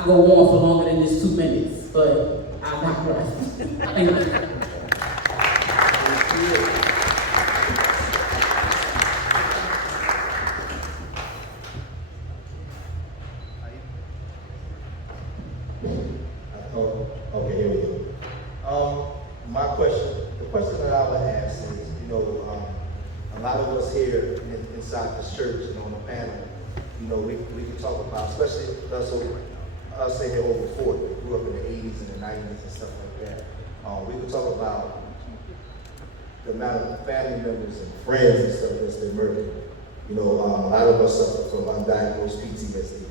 I go on for longer than just 2 minutes, but I digress. Thank you. Oh, okay, here we go. My question, the question that I would ask is, a lot of us here inside this church and on the panel, we can talk about, especially us saying here over 40, we grew up in the 80s and the 90s and stuff like that. We can talk about the amount of family members and friends and stuff that's been murdered. A lot of us suffer from undiagnosed PTSD.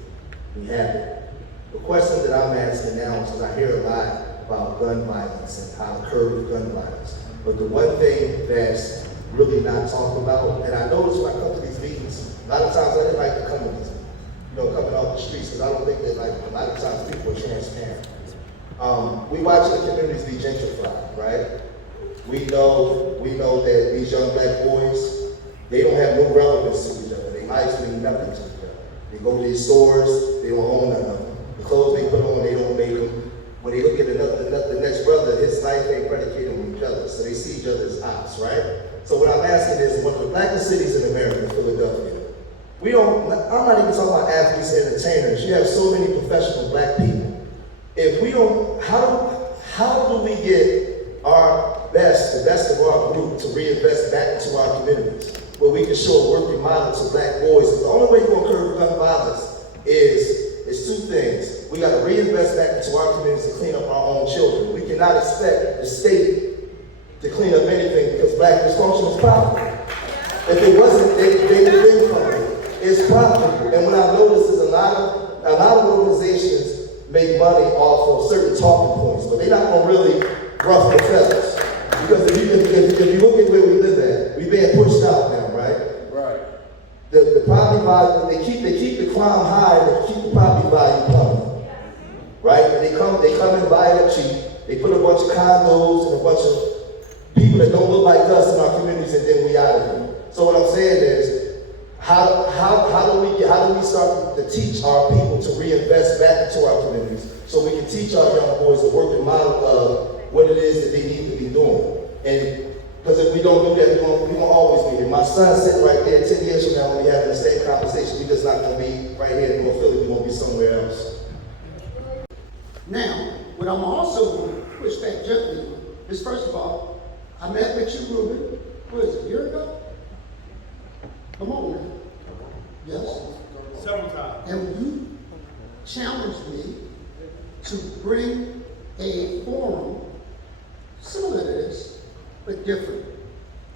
We have it. The question that I'm asking now is because I hear a lot about gun violence and how to curb gun violence. But the one thing that's really not talked about, and I notice when I come to these meetings, a lot of times I didn't like to come to these, coming off the streets, because I don't think that a lot of times people are transparent. We watch the communities be gentrified, right? We know that these young black boys, they don't have no relevance to each other. They might mean nothing to each other. They go to these stores, they don't own none of them. The clothes they put on, they don't make them. When they look at the next brother, his life ain't predicated on each other. So they see each other as ops, right? So what I'm asking is, one of the blackest cities in America, Philadelphia, I'm not even talking about athletes and entertainers. You have so many professional black people. If we don't, how do we get the best of our group to reinvest back into our communities, where we can show a working model to black boys? Because the only way you're gonna curb gun violence is two things. We gotta reinvest back into our communities to clean up our own children. We cannot expect the state to clean up anything because black dysfunction is profitable. If it wasn't, they would have been coming. It's profitable. And what I've noticed is a lot of organizations make money off of certain talking points, but they're not gonna really ruffle the feathers. Because if you look at where we live at, we're being pushed out now, right? Right. The property value, they keep the crime high, they keep the property value plummeting. Right? And they come and buy it up cheap. They put a bunch of condos and a bunch of people that don't look like us in our communities, and then we out of here. So what I'm saying is, how do we start to teach our people to reinvest back into our communities so we can teach our young boys a working model of what it is that they need to be doing? And because if we don't do that, we're going to always be here. My son's sitting right there. 10 years from now, when we're having the same conversation, we're just not going to be right here in North Philly. We're going to be somewhere else. Now, what I'm also going to push back gently on is, first of all, I met with you, Ruben, what is it, a year ago? Come on, man. Yes? Several times. And you challenged me to bring a forum similar to this, but different.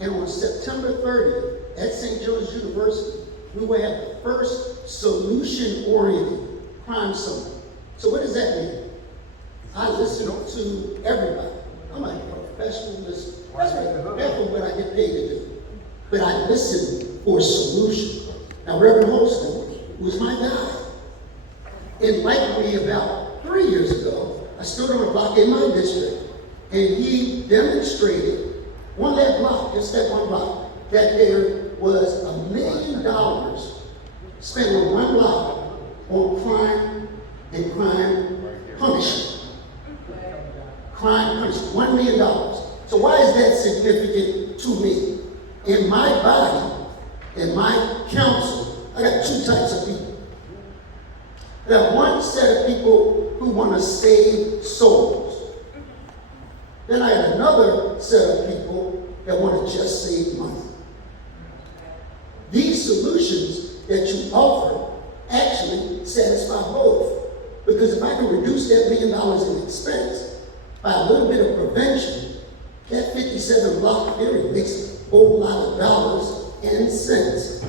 And on September 30th at St. Joe's University, we will have the first solution-oriented crime summit. So what does that mean? I listen to everybody. I'm a professional listener. That's what I get paid to do. But I listen for a solution. Now, Reverend Holston was my guy. Enlightened me about 3 years ago. I stood on a block in my district, and he demonstrated on that block, just that one block, that there was $1 million spent on one block on crime and crime punishment. Crime punishment, $1 million. So why is that significant to me? In my body, in my council, I got two types of people. I got one set of people who want to save souls. Then I have another set of people that want to just save money. These solutions that you offer actually satisfy both. Because if I can reduce that $1 million in expense by a little bit of prevention, that 57 block theory makes a whole lot of dollars and cents.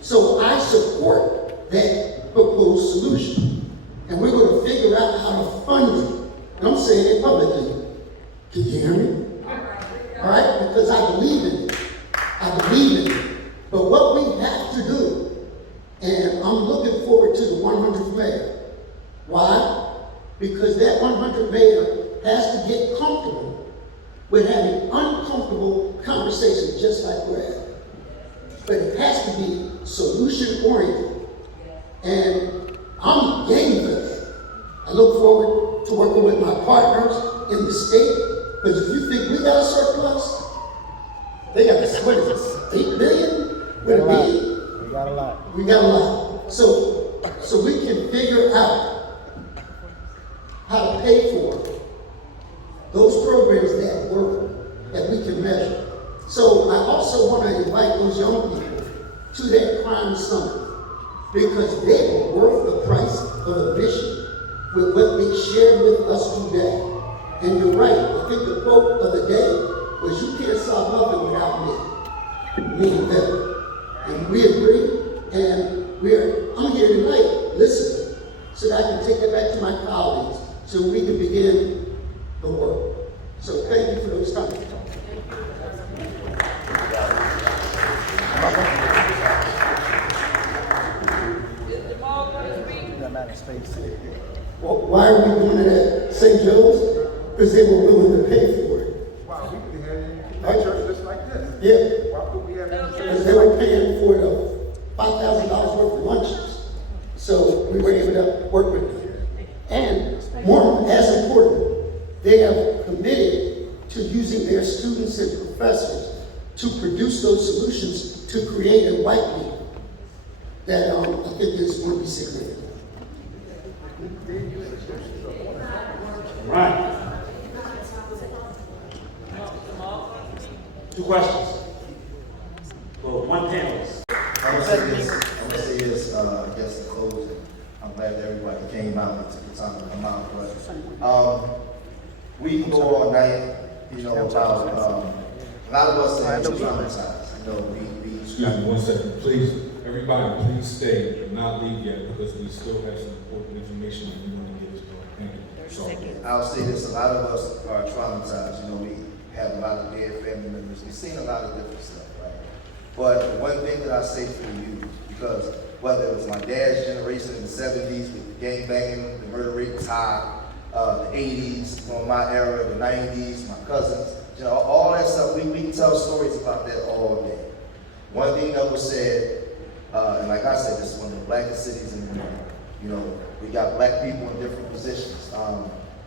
So I support that proposed solution. And we're going to figure out how to fund it. And I'm saying it publicly. Can you hear me? All right? Because I believe in it. I believe in it. But what we have to do, and I'm looking forward to the 100th mayor. Why? Because that 100th mayor has to get comfortable with having uncomfortable conversations just like we're having. But it has to be solution-oriented. And I'm game for that. look forward to working with my partners in the state, because if you think we got a surplus, they got this, what is this, 8 billion? Would it be? We got a lot. We got a lot. So we can figure out how to pay for those programs that work, that we can measure. So I also want to invite those young people to that crime summit, because they are worth the price of admission with what they shared with us today. And you're right, I think the quote of the day was, "You can't solve nothing without me and them." And we agree, and I'm here tonight listening so that I can take that back to my colleagues so we can begin the work. So thank you for those comments. Well, why are we doing it at St. Joe's? Because they were willing to pay for it. Wow, we could have it in a church just like this. Yeah. Why could we have it in a Because church? they were paying for the $5,000 worth of lunches. So we were able to work with them. And more, as important, they have committed to using their students and professors to produce those solutions to create a white paper that I think is going to be significant. Right. 2 questions. Well, 1 panelist. I'm gonna say this, I guess in closing. I'm glad that everybody came out and took the time to come out, but, we can go all night, you know, about, a lot of us are traumatized, you know, we. Excuse me 1 second, please, everybody, please stay and not leave yet, because we still have some important information that we want to get to. Thank you. So, I'll say this, a lot of us are traumatized, you know, we have a lot of dead family members, we've seen a lot of different stuff, right? But one thing that I say for you, because whether it was my dad's generation in the 70s with the gang banging, the murder rate was high, the 80s, on my era, the 90s, my cousins, you know, all that stuff, we can tell stories about that all day. One thing that was said, and like I said, this is one of the blackest cities in the world. You know, we got black people in different positions.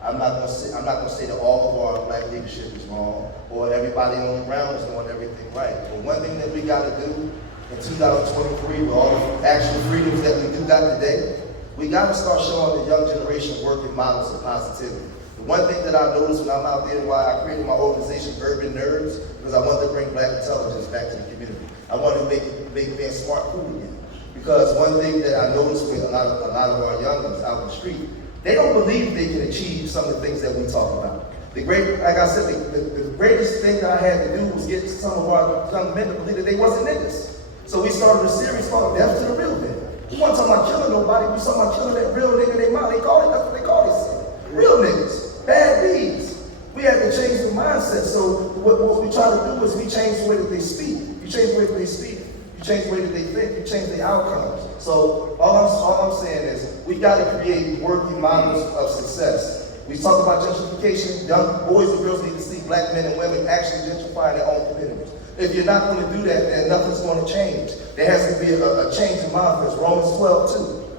I'm not gonna say that all of our black leadership is wrong, or everybody on the ground is doing everything right. But one thing that we gotta do in 2023, with all the actual freedoms that we do got today, we gotta start showing the young generation working models of positivity. The one thing that I noticed when I'm out there, why I created my organization, Urban Nerds, because I wanted to bring black intelligence back to the community. I wanted to make being smart cool again. Because one thing that I noticed with a lot of our youngins out in the street, they don't believe they can achieve some of the things that we talk about. Like I said, the greatest thing that I had to do was get some of our young men to believe that they wasn't niggas. So we started a series called Death to the Real Nigga. We weren't talking about killing nobody, we talking about killing that real nigga they mouth. That's what they call themselves. Real niggas, bad bees. We had to change the mindset. So what we try to do is we change the way that they speak. You change the way that they speak, you change the way that they think, you change the outcomes. So all I'm saying is we got to create working models of success. We talk about gentrification. Young boys and girls need to see black men and women actually gentrifying their own communities. If you're not going to do that, then nothing's going to change. There has to be a change in mind. Romans 12:2.